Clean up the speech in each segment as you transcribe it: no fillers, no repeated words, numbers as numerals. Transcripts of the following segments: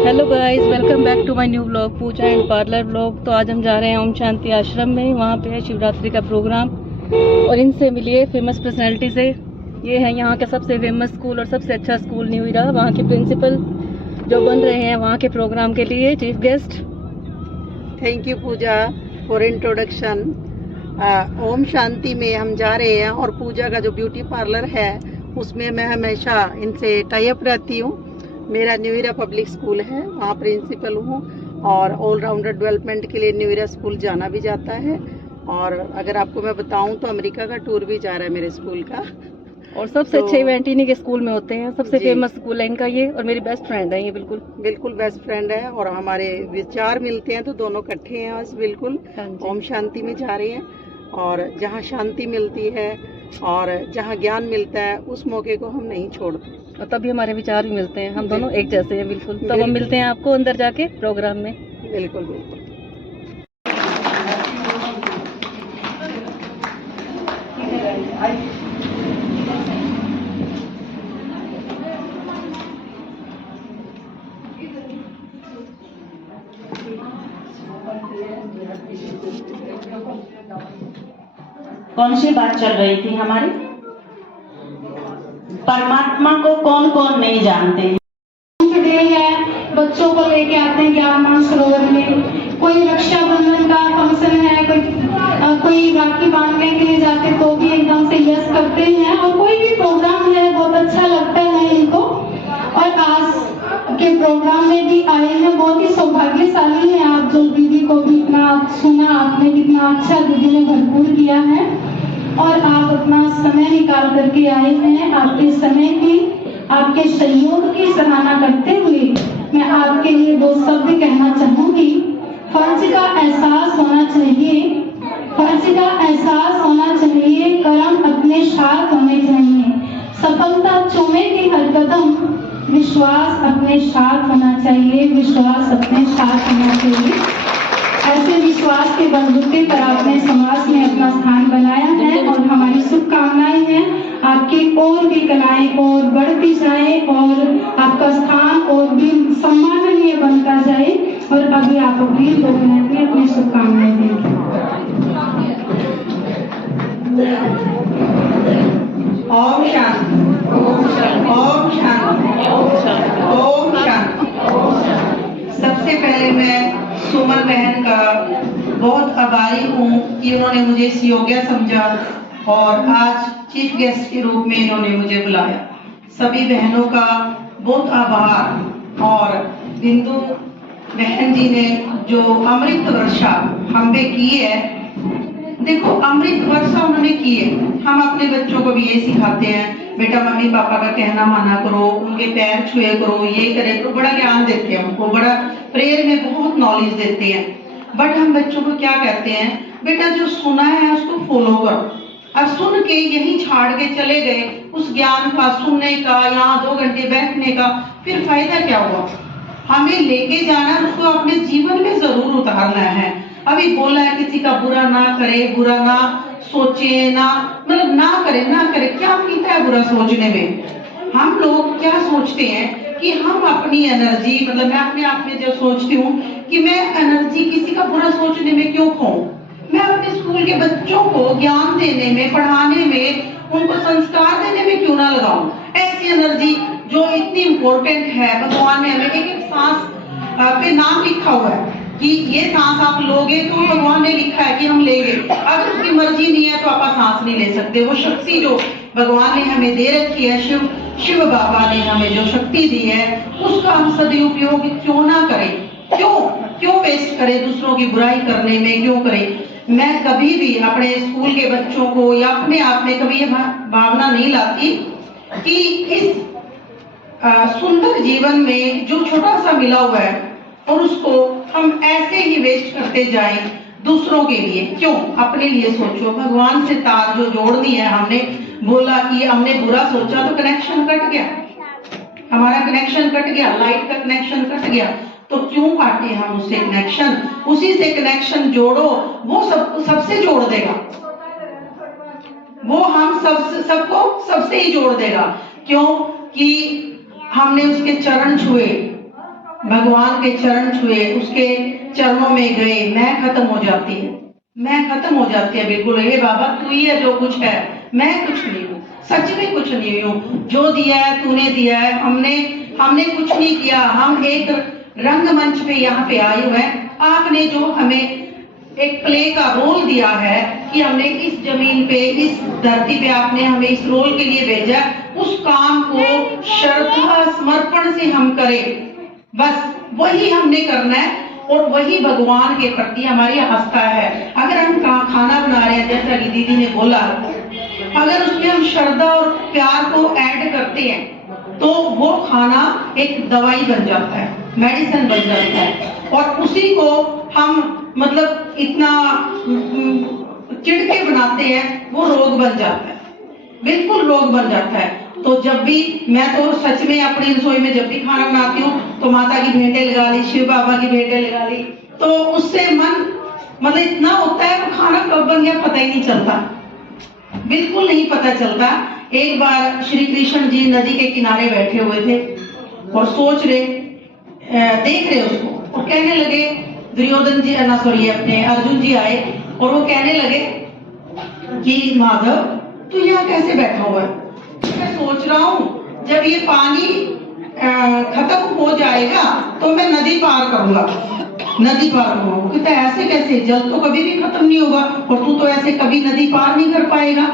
Hello guys, welcome back to my new vlog puja and parlour vlog. तो आज हम जा रहे हैं ओम शांति आश्रम में। वहाँ पे है शिवरात्रि का प्रोग्राम और इनसे मिलिए फेमस पर्सनैलिटी से। ये है यहाँ का सबसे फेमस स्कूल और सबसे अच्छा स्कूल न्यू इरा। वहाँ के प्रिंसिपल जो बन रहे हैं वहाँ के प्रोग्राम के लिए chief guest. Thank you Pooja for introduction. Om Shanti में हम जा रहे हैं और पूजा का जो ब्यूटी पार्लर है उसमें मैं हमेशा इनसे टाई अप रहती हूँ। मेरा न्यू इरा पब्लिक स्कूल है, वहाँ प्रिंसिपल हूँ और ऑलराउंडर डेवलपमेंट के लिए न्यू इरा स्कूल जाना भी जाता है। और अगर आपको मैं बताऊँ तो अमेरिका का टूर भी जा रहा है मेरे स्कूल का। और सबसे अच्छे इवेंट इन्हीं के स्कूल में होते हैं। सबसे फेमस स्कूल है इनका ये और मेरी बेस्ट फ्रेंड है ये। बिल्कुल बेस्ट फ्रेंड है और हमारे विचार मिलते हैं तो दोनों इकट्ठे हैं आज। बिल्कुल ओम शांति में जा रहे हैं और जहाँ शांति मिलती है और जहाँ ज्ञान मिलता है उस मौके को हम नहीं छोड़ते और तभी हमारे विचार भी मिलते हैं। हम दोनों एक जैसे हैं बिल्कुल। तब हम मिलते हैं आपको अंदर जाके प्रोग्राम में। बिल्कुल बिल्कुल। कौन सी बात चल रही थी हमारी? परमात्मा को कौन कौन नहीं जानते हैं? डे है, बच्चों को लेके आते हैं ज्ञान मानसरोवर में। कोई रक्षाबंधन का फंक्शन है, कोई राखी बांधने के लिए जाते तो भी एकदम से यस करते हैं। और कोई भी प्रोग्राम है बहुत अच्छा लगता है इनको। और आज के प्रोग्राम में भी आए हैं, बहुत ही सौभाग्यशाली हैं आप जो दीदी को भी इतना सुना आपने, कितना अच्छा दीदी ने भरपूर किया है और आप अपना समय निकाल करके आए हैं। आपके समय की, आपके सहयोग की सराहना करते हुए मैं आपके लिए दो शब्द कहना चाहूंगी। फर्ज का एहसास होना चाहिए, फर्ज का एहसास होना चाहिए, कर्म अपने साथ होने चाहिए, सफलता चूमेगी हर कदम, विश्वास अपने साथ होना चाहिए, विश्वास अपने साथ होना चाहिए। ऐसे विश्वास के बलबूते पर आपने समाज में अपना स्थान बनाया है और हमारी शुभकामनाएं हैं आपकी और भी कलाएं और बढ़ती जाए और आपका स्थान और भी सम्माननीय बनता जाए। और अभी आप अपनी 2 मिनट में अपनी शुभकामनाएं देंगे। ओम शांति, ओम शांति, ओम शांति। सबसे पहले मैं सुमन बहन का बहुत आभारी हूँ कि उन्होंने मुझे इस योग्य समझा और आज चीफ गेस्ट के रूप में इन्होंने मुझे बुलाया। सभी बहनों का बहुत आभार। और बिंदु बहन जी ने जो अमृत वर्षा हम पे की है, देखो अमृत वर्षा उन्होंने की है। हम अपने बच्चों को भी ये सिखाते हैं, बेटा मम्मी पापा का कहना माना करो, उनके पैर छुए करो, ये करे करो, बड़ा ज्ञान देते हैं उनको, बड़ा प्रेयर में बहुत नॉलेज देते हैं। बट हम बच्चों को क्या कहते हैं, बेटा जो सुना है उसको फॉलो करो। अब सुन के यही छाड़ के चले गए, उस ज्ञान का सुनने का, यहाँ 2 घंटे बैठने का फिर फायदा क्या हुआ? हमें लेके जाना, उसको अपने जीवन में जरूर उतारना है। अभी बोला है किसी का बुरा ना करे, बुरा ना सोचे, ना मतलब ना करे। क्या पीता है बुरा सोचने में? हम लोग क्या सोचते हैं कि हम अपनी एनर्जी, मतलब मैं अपने आप में जो सोचती हूँ कि मैं एनर्जी किसी का बुरा सोचने में क्यों खोऊं? मैं अपने स्कूल के बच्चों को ज्ञान देने में, पढ़ाने में, उनको संस्कार देने में क्यों ना लगाऊं? ऐसी एनर्जी जो इतनी इम्पोर्टेंट है, भगवान ने हमें एक सांस पे नाम लिखा हुआ है कि ये सांस आप लोगे तो भगवान ने लिखा है कि हम लेंगे। अगर उसकी मर्जी नहीं है तो आप सांस नहीं ले सकते। वो शक्ति जो भगवान ने हमें दे रखी है, शिव बाबा ने हमें जो शक्ति दी है, उसका हम सदुपयोग क्यों ना करें? क्यों वेस्ट करें? दूसरों की बुराई करने में क्यों करें? मैं कभी भी अपने स्कूल के बच्चों को या अपने आप में कभी ये भावना नहीं लाती कि इस सुंदर जीवन में जो छोटा सा मिला हुआ है और उसको हम ऐसे ही वेस्ट करते जाएं दूसरों के लिए। क्यों? अपने लिए सोचो। भगवान से तार जो जोड़नी है, हमने बोला कि हमने बुरा सोचा तो कनेक्शन कट गया, हमारा कनेक्शन कट गया, लाइट का कनेक्शन कट गया, तो क्यों काटे हम उससे कनेक्शन? उसी से कनेक्शन जोड़ो, वो सबसे जोड़ देगा, वो हम सबको सबसे ही जोड़ देगा। क्यों? कि हमने उसके चरण छुए, भगवान के चरण छुए, उसके चरणों में गए, मैं खत्म हो जाती है, मैं खत्म हो जाती है बिल्कुल। हे बाबा तू ही है जो कुछ है, मैं कुछ नहीं हूँ, सच में कुछ नहीं हूँ। जो दिया है तूने दिया है, हमने कुछ नहीं किया। हम एक रंगमंच पे यहाँ पे आए हुए हैं। आपने जो हमें एक प्ले का रोल दिया है कि हमने इस जमीन पे, इस धरती पे आपने हमें इस रोल के लिए भेजा, उस काम को श्रद्धा समर्पण से हम करें, बस वही हमने करना है और वही भगवान के प्रति हमारी आस्था है। अगर हम खाना बना रहे हैं, जैसा कि दीदी ने बोला, अगर उसमें हम श्रद्धा और प्यार को ऐड करते हैं तो वो खाना एक दवाई बन जाता है, मेडिसिन बन जाता है। और उसी को हम मतलब इतना चिढ़के बनाते हैं, वो रोग बन जाता है, बिल्कुल रोग बन जाता है। तो जब भी मैं तो सच में अपनी रसोई में जब भी खाना बनाती हूँ तो माता की भेंटें लगा ली, शिव बाबा की भेंटें लगा ली, तो उससे मन मतलब इतना होता है वो खाना कब बन गया पता ही नहीं चलता, बिल्कुल नहीं पता चलता। एक बार श्री कृष्ण जी नदी के किनारे बैठे हुए थे और सोच रहे, देख रहे उसको, और कहने लगे, दुर्योधन जी अपने अर्जुन जी आए और वो कहने लगे कि माधव तू यहाँ कैसे बैठा हुआ है? मैं सोच रहा हूँ जब ये पानी खत्म हो जाएगा तो मैं नदी पार करूंगा, नदी पार करूंगा। कहता ऐसे कैसे, जल तो कभी भी खत्म नहीं होगा और तू तो ऐसे कभी नदी पार नहीं कर पाएगा।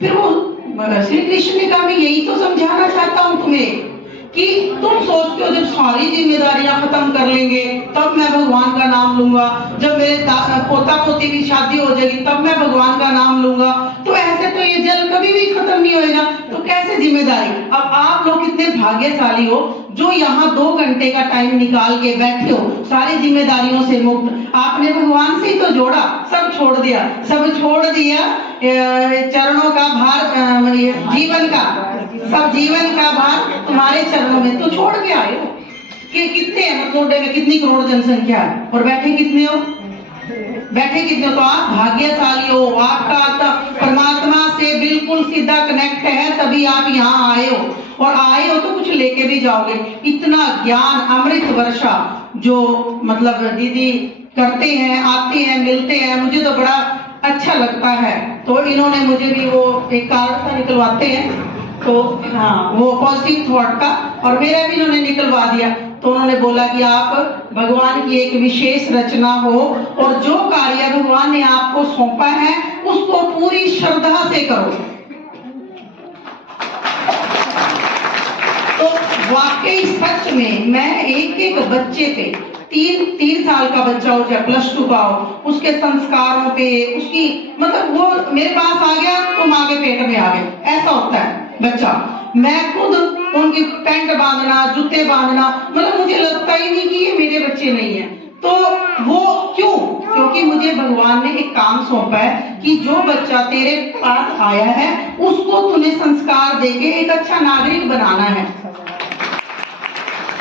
फिर वो श्री कृष्ण ने कहा मैं यही तो समझाना चाहता हूँ तुम्हें कि तुम सोचते हो जब सारी जिम्मेदारियां खत्म कर लेंगे तब मैं भगवान का नाम लूंगा, जब मेरे पोता पोती की शादी हो जाएगी तब मैं भगवान का नाम लूंगा, तो ऐसे तो ये जल कभी भी खत्म नहीं होएगा, तो कैसे जिम्मेदारी। अब आप लोग कितने भाग्यशाली हो जो यहाँ 2 घंटे का टाइम निकाल के बैठे हो, सारी जिम्मेदारियों से मुक्त। आपने भगवान से ही तो जोड़ा, सब छोड़ दिया, सब छोड़ दिया, चरणों का भार, जीवन का सब जीवन का भार तुम्हारे चरणों में, तो छोड़ के आए हो। कि कितने हैं मोटे में, कितनी करोड़ जनसंख्या है और बैठे कितने हो, बैठे कितने हो। तो आप भाग्यशाली हो, आपका परमात्मा से बिल्कुल सीधा कनेक्ट है, तभी आप यहाँ आए हो, और आए हो तो कुछ लेके भी जाओगे। इतना ज्ञान अमृत वर्षा जो मतलब दीदी करते हैं, आते हैं, मिलते हैं, मुझे तो बड़ा अच्छा लगता है। तो इन्होंने मुझे भी वो एक कार्ड सा निकलवाते हैं, तो हाँ वो पॉजिटिव थॉट का, और मेरा भी इन्होंने निकलवा दिया। तो उन्होंने बोला कि आप भगवान की एक विशेष रचना हो और जो कार्य भगवान ने आपको सौंपा है उसको पूरी श्रद्धा से करो। तो वाकई सच में मैं एक बच्चे पे, 3 साल का बच्चा हो चाहे +2 का हो, उसके संस्कारों पे, उसकी मतलब वो मेरे पास आ गया तो माँ के पेट में आ गया, ऐसा होता है बच्चा। मैं खुद उनकी पैंट बांधना, जूते बांधना, मतलब मुझे लगता ही नहीं कि ये मेरे बच्चे नहीं है। तो वो क्यों? क्योंकि मुझे भगवान ने एक काम सौंपा है कि जो बच्चा तेरे पास आया है उसको तूने संस्कार देके एक अच्छा नागरिक बनाना है।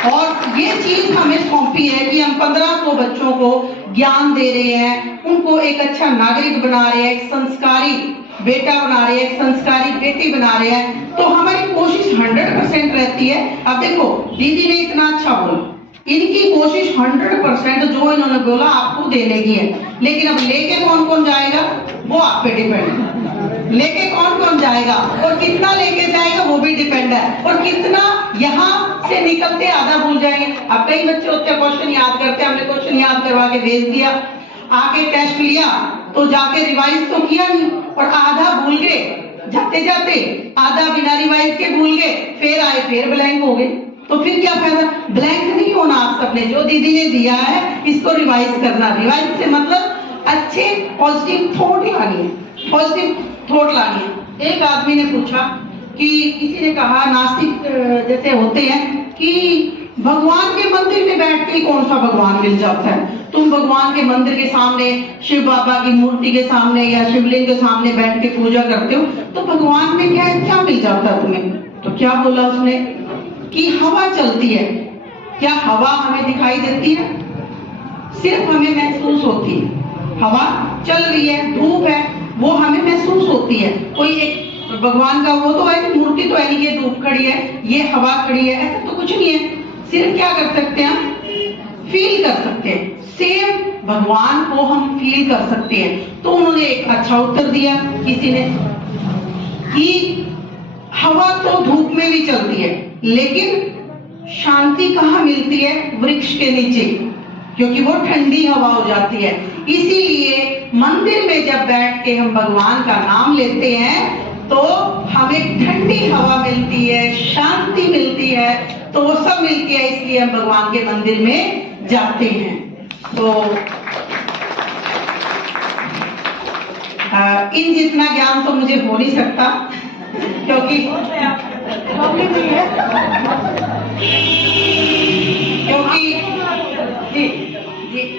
और ये चीज हमें सौंपी है कि हम 1500 बच्चों को ज्ञान दे रहे हैं, उनको एक अच्छा नागरिक बना रहे हैं, एक संस्कारी बेटा बना रहे हैं, एक संस्कारी बेटी बना रहे हैं। तो हमारी कोशिश 100% रहती है। अब देखो दीदी ने इतना अच्छा बोला, इनकी कोशिश 100% जो इन्होंने बोला आपको देने की है, लेकिन अब लेके कौन कौन जाएगा वो आप पे डिपेंड है। लेके कौन कौन जाएगा और कितना लेके जाएगा वो भी डिपेंड है, और कितना यहाँ से निकलते आधा भूल जाएंगे। अब कई बच्चे होते हैं क्वेश्चन याद करते हैं, हमने क्वेश्चन याद करवा के भेज दिया, आके टेस्ट लिया तो जाके रिवाइज तो किया नहीं और आधा भूल गए, जाते जाते आधा बिना रिवाइज के भूल गए, फिर आए फिर ब्लैंक हो गए। तो फिर क्या फायदा? ब्लैंक नहीं होना, आप सबने जो दीदी ने दिया है इसको रिवाइज करना। रिवाइज से मतलब अच्छे पॉजिटिव थॉट लानी है, पॉजिटिव थॉट लानी है। एक आदमी ने पूछा कि किसी ने कहा, नास्तिक जैसे होते हैं कि भगवान के मंदिर में बैठ के कौन सा भगवान मिल जाता है? तुम भगवान के मंदिर के सामने, शिव बाबा की मूर्ति के सामने या शिवलिंग के सामने बैठ के पूजा करते हो तो भगवान में क्या मिल जाता है तुम्हें? तो क्या बोला उसने कि हवा चलती है। क्या हवा हमें दिखाई देती है? सिर्फ हमें महसूस होती है। हवा चल रही है, धूप है, वो हमें महसूस होती है। कोई एक भगवान का वो तो है, मूर्ति तो है नहीं, ये धूप खड़ी है, ये हवा खड़ी है, ऐसा तो कुछ नहीं है। सिर्फ क्या कर सकते हैं, फील कर सकते हैं, सेम भगवान को हम फील कर सकते हैं। तो उन्होंने एक अच्छा उत्तर दिया किसी ने कि हवा तो धूप में भी चलती है, लेकिन शांति कहाँ मिलती है, वृक्ष के नीचे, क्योंकि वो ठंडी हवा हो जाती है। इसीलिए मंदिर में जब बैठ के हम भगवान का नाम लेते हैं तो हमें ठंडी हवा मिलती है, शांति मिलती है, तो वो सब मिलती है, इसलिए हम भगवान के मंदिर में जाते हैं। तो इन जितना ज्ञान तो मुझे हो नहीं सकता, क्योंकि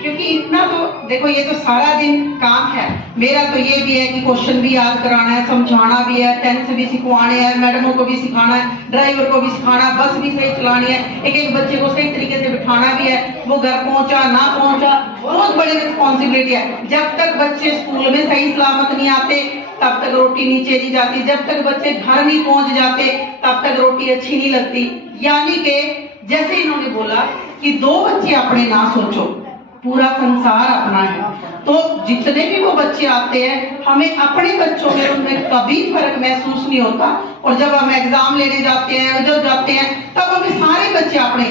क्योंकि इतना तो देखो, ये तो सारा दिन काम है। मेरा तो ये भी है कि क्वेश्चन भी याद कराना है, समझाना भी है, टेंस भी सिखवाने हैं, मैडमों को भी सिखाना है, ड्राइवर को भी सिखाना है, बस भी सही चलानी है, एक एक बच्चे को सही तरीके से बिठाना भी है, वो घर पहुंचा ना पहुंचा, बहुत बड़ी रिस्पॉन्सिबिलिटी है। जब तक बच्चे स्कूल में सही सलामत नहीं आते तब तक रोटी नीचे नहीं जाती, जब तक बच्चे घर नहीं पहुंच जाते तब तक रोटी अच्छी नहीं लगती। यानी कि जैसे इन्होंने बोला कि 2 बच्चे अपने ना सोचो, पूरा संसार अपना है। तो जितने भी वो बच्चे आते हैं, हमें अपने बच्चों में उनमें कभी फर्क महसूस नहीं होता। और जब हम एग्जाम लेने जाते हैं, जो जाते हैं, तब हमें सारे बच्चे अपने,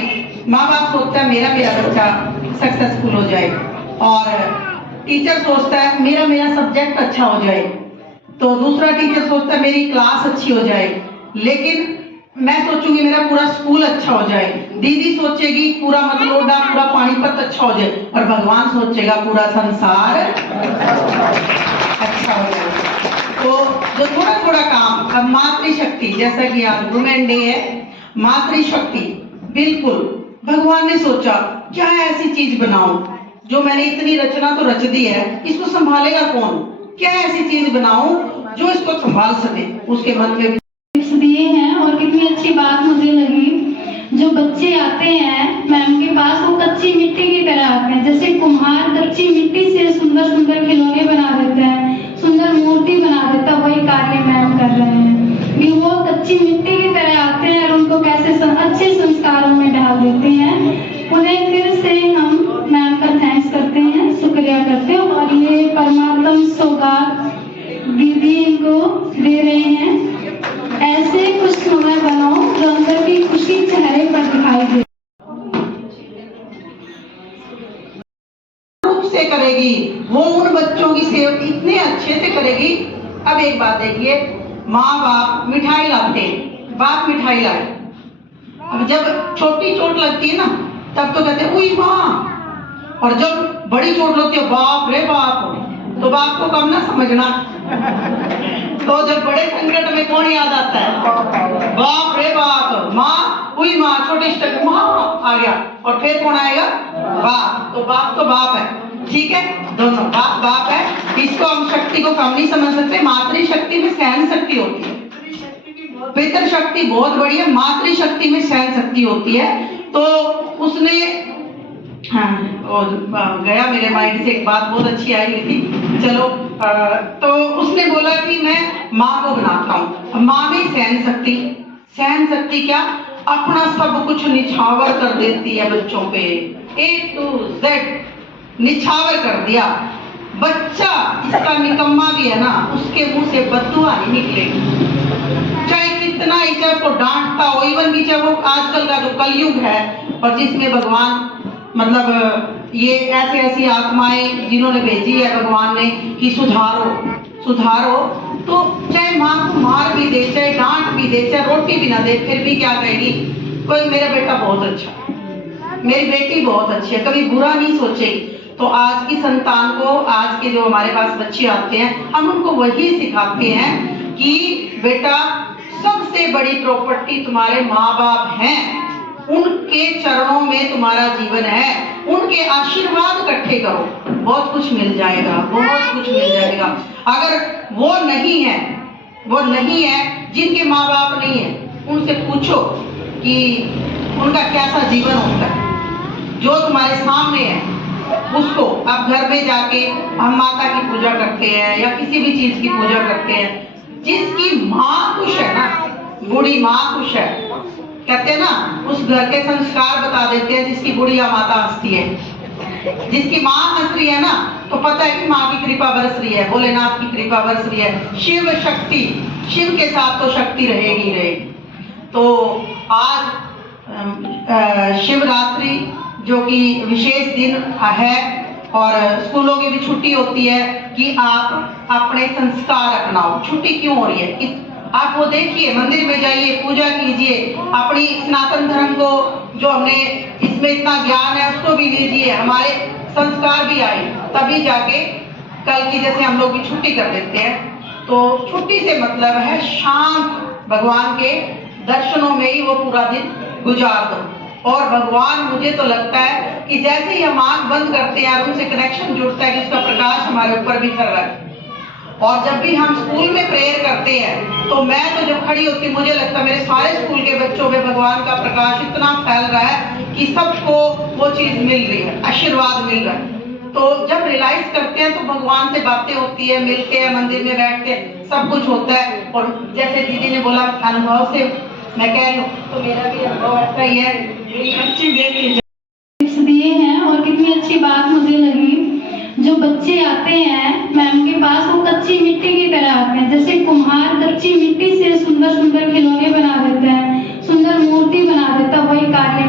माँ बाप सोचता है मेरा बच्चा सक्सेसफुल हो जाए, और टीचर सोचता है मेरा सब्जेक्ट अच्छा हो जाए, तो दूसरा टीचर सोचता है मेरी क्लास अच्छी हो जाए, लेकिन मैं सोचूंगी मेरा पूरा स्कूल अच्छा हो जाए, दीदी सोचेगी पूरा मतलोडा, पूरा पानीपत अच्छा हो जाए, और भगवान सोचेगा पूरा संसार अच्छा हो जाए। तो जो थोड़ा थोड़ा काम, अब मातृशक्ति, जैसा कि आज वुमेन डे है, मातृशक्ति, बिल्कुल भगवान ने सोचा क्या ऐसी चीज बनाऊं जो मैंने इतनी रचना तो रच दी है, इसको संभालेगा कौन, क्या ऐसी चीज बनाऊं जो इसको संभाल सके। उसके मन में टिप्स दिए हैं, और कितनी अच्छी बात मुझे लगी। जो बच्चे आते हैं मैम के पास, वो कच्ची मिट्टी की तरह आते हैं, जैसे कुम्हार कच्ची मिट्टी से सुंदर सुंदर खिलौने बना देता है, सुंदर मूर्ति बना देता है, वही कार्य मैम कर रहे हैं कि वो कच्ची मिट्टी की तरह आते हैं और उनको कैसे अच्छे संस्कारों में डाल देते हैं। उन्हें फिर से हम मैम का थैंक्स करते हैं, शुक्रिया करते हैं, और ये परमात्म सौगात दीदी इनको दे रहे हैं। ऐसे कुछ समय बनाओ जो अंदर की खुशी चेहरे पर दिखाई दे। रूप से करेगी वो, उन बच्चों की सेवा इतने अच्छे से करेगी। अब एक बात देखिए, माँ बाप मिठाई लाते हैं, बाप मिठाई लाए, अब जब छोटी चोट लगती है ना तब तो कहते हैं उई माँ, और जब बड़ी चोट लगती है बाप रे बाप, तो बाप को कम ना समझना। तो जब बड़े संकट में कौन याद आता है, बाप रे बाप, माँ उई माँ, छोटे स्टेप माँ आ गया, और फिर कौन आएगा, बाप। तो बाप है, ठीक है, दोनों बाप बाप है। इसको हम शक्ति को कम नहीं समझ सकते। मातृशक्ति में सहन शक्ति होती है, पितृ शक्ति बहुत बड़ी है, मातृशक्ति में सहन शक्ति होती है। तो उसने और गया मेरे माइंड से, एक बात बहुत अच्छी आई हुई थी, चलो तो उसने बोला कि मैं माँ को बनाता हूँ। माँ में सहन शक्ति क्या, अपना सब कुछ निछावर कर देती है बच्चों पे, A to Z निछावर कर दिया। बच्चा इसका निकम्मा भी है ना, उसके मुंह से बद्दुआ नहीं निकलेगी, चाहे कितना ही चाहे उसको डांटता हो, इवन की चाहे वो आजकल का जो कलयुग है, और जिसमें भगवान मतलब ये ऐसी आत्माएं जिन्होंने भेजी है भगवान ने कि सुधारो, तो चाहे माँ को मार भी दे, चाहे डांट भी दे, चाहे रोटी भी ना दे, फिर भी क्या कहेगी, कोई मेरा बेटा बहुत अच्छा है, मेरी बेटी बहुत अच्छी है, कभी बुरा नहीं सोचेगी। तो आज की संतान को, आज के जो हमारे पास बच्चे आते हैं, हम उनको वही सिखाते हैं कि बेटा सबसे बड़ी प्रॉपर्टी तुम्हारे माँ बाप हैं, उनके चरणों में तुम्हारा जीवन है, उनके आशीर्वाद इकट्ठे करो, बहुत कुछ मिल जाएगा, बहुत कुछ मिल जाएगा। अगर वो नहीं है जिनके माँ बाप नहीं है, उनसे पूछो कि उनका कैसा जीवन होता है। जो तुम्हारे सामने है उसको, अब घर में जाके हम माता की पूजा करते हैं या किसी भी चीज की पूजा करते हैं, जिसकी माँ खुश है ना, बूढ़ी माँ खुश है, कहते हैं ना, उस घर के संस्कार बता देते हैं जिसकी बुढ़िया माता हंसती है। जिसकी माँ हंस रही है ना, तो पता है कि माँ की कृपा बरस रही है, भोलेनाथ की कृपा बरस रही है। शिव शक्ति, शिव के साथ तो शक्ति रहेगी रहेगी। तो आज शिवरात्रि जो कि विशेष दिन है और स्कूलों की भी छुट्टी होती है कि आप अपने संस्कार अपनाओ। छुट्टी क्यों हो रही है कि आप वो देखिए, मंदिर में जाइए, पूजा कीजिए, अपनी सनातन धर्म को जो हमने इसमें इतना ज्ञान है उसको भी लीजिए, हमारे संस्कार भी आए, तभी जाके कल की जैसे हम लोग भी छुट्टी कर देते हैं। तो छुट्टी से मतलब है शांत भगवान के दर्शनों में ही वो पूरा दिन गुजार दो। और भगवान, मुझे तो लगता है कि जैसे ही हम आंख बंद करते हैं और उनसे कनेक्शन जुड़ता है कि उसका प्रकाश हमारे ऊपर भी कर रहा है। और जब भी हम स्कूल में प्रेयर करते हैं तो मैं तो जब खड़ी होती, मुझे लगता है मेरे सारे स्कूल के बच्चों में भगवान का प्रकाश इतना फैल रहा है कि सबको वो चीज मिल रही है, आशीर्वाद मिल रहा है। तो जब रियलाइज करते हैं तो भगवान से बातें होती है, मिलते हैं, मंदिर में बैठते हैं, सब कुछ होता है। और जैसे दीदी ने बोला अनुभव से मैं कह रही हूँ, तो मेरा भी अनुभव ऐसा ही है। अच्छी टिप्स दिए हैं और कितनी अच्छी बात मुझे लगी। जो बच्चे आते हैं मैम के पास, वो कच्ची मिट्टी की तरह आते हैं। जैसे कुम्हार कच्ची मिट्टी से सुंदर सुंदर खिलौने बना देते हैं, सुंदर मूर्ति बना देता है, वही कार्य